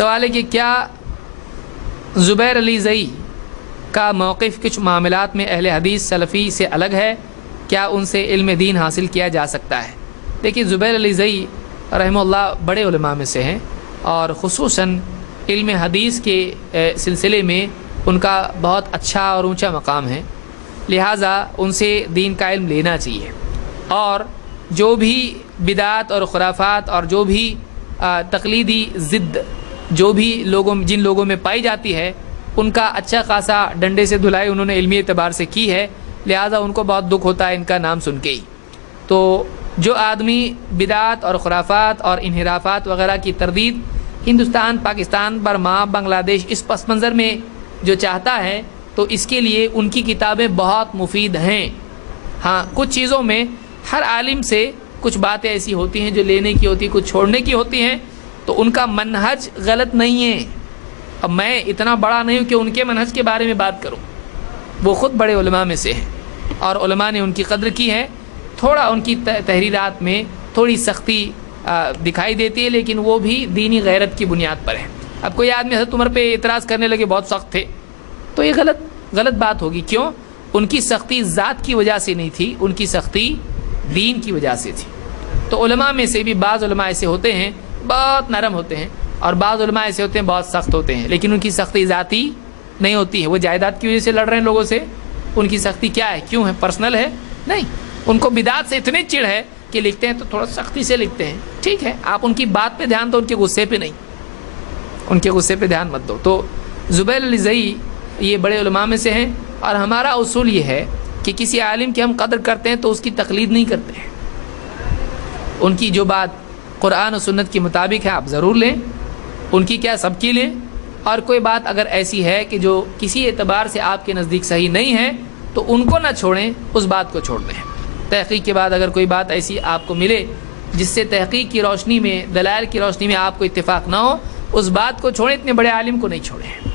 سوال ہے کہ کیا زبیر علی زئی کا موقف کچھ معاملات میں اہل حدیث سلفی سے الگ ہے؟ کیا ان سے علم دین حاصل کیا جا سکتا ہے؟ دیکھیے، زبیر علی زئی رحمہ اللہ بڑے علماء میں سے ہیں، اور خصوصاً علم حدیث کے سلسلے میں ان کا بہت اچھا اور اونچا مقام ہے، لہٰذا ان سے دین کا علم لینا چاہیے، اور جو بھی بدعات اور خرافات اور جو بھی تقلیدی ضد جو بھی جن لوگوں میں پائی جاتی ہے، ان کا اچھا خاصا ڈنڈے سے دھلائی انہوں نے علمی اعتبار سے کی ہے، لہٰذا ان کو بہت دکھ ہوتا ہے ان کا نام سن کے ہی۔ تو جو آدمی بدعات اور خرافات اور انحرافات وغیرہ کی تردید ہندوستان، پاکستان، برما، بنگلہ دیش اس پس منظر میں جو چاہتا ہے، تو اس کے لیے ان کی کتابیں بہت مفید ہیں۔ ہاں، کچھ چیزوں میں ہر عالم سے کچھ باتیں ایسی ہوتی ہیں جو لینے کی ہوتی، کچھ چھوڑنے کی ہوتی ہیں، تو ان کا منہج غلط نہیں ہے۔ اب میں اتنا بڑا نہیں ہوں کہ ان کے منہج کے بارے میں بات کروں، وہ خود بڑے علماء میں سے ہیں، اور علماء نے ان کی قدر کی ہے۔ تھوڑا ان کی تحریرات میں تھوڑی سختی دکھائی دیتی ہے، لیکن وہ بھی دینی غیرت کی بنیاد پر ہے۔ اب کوئی آدمی حضرت عمر پہ اعتراض کرنے لگے بہت سخت تھے، تو یہ غلط بات ہوگی۔ کیوں؟ ان کی سختی ذات کی وجہ سے نہیں تھی، ان کی سختی دین کی وجہ سے تھی۔ تو علماء میں سے بھی بعض علماء ایسے ہوتے ہیں بہت نرم ہوتے ہیں، اور بعض علماء ایسے ہوتے ہیں بہت سخت ہوتے ہیں، لیکن ان کی سختی ذاتی نہیں ہوتی ہے۔ وہ جائیداد کی وجہ سے لڑ رہے ہیں لوگوں سے، ان کی سختی کیا ہے؟ کیوں ہے؟ پرسنل ہے؟ نہیں، ان کو بدعات سے اتنے چڑ ہے کہ لکھتے ہیں تو تھوڑا سختی سے لکھتے ہیں۔ ٹھیک ہے، آپ ان کی بات پہ دھیان دو، ان کے غصے پہ نہیں، ان کے غصے پہ دھیان مت دو۔ تو زبیر علی زئی یہ بڑے علماء میں سے ہیں، اور ہمارا اصول یہ ہے کہ کسی عالم کی ہم قدر کرتے ہیں تو اس کی تقلید نہیں کرتے ہیں۔ ان کی جو بات قرآن و سنت کے مطابق ہے آپ ضرور لیں، ان کی کیا سب کی لیں، اور کوئی بات اگر ایسی ہے کہ جو کسی اعتبار سے آپ کے نزدیک صحیح نہیں ہے تو ان کو نہ چھوڑیں، اس بات کو چھوڑ دیں۔ تحقیق کے بعد اگر کوئی بات ایسی آپ کو ملے جس سے تحقیق کی روشنی میں، دلائل کی روشنی میں آپ کو اتفاق نہ ہو، اس بات کو چھوڑیں، اتنے بڑے عالم کو نہیں چھوڑیں۔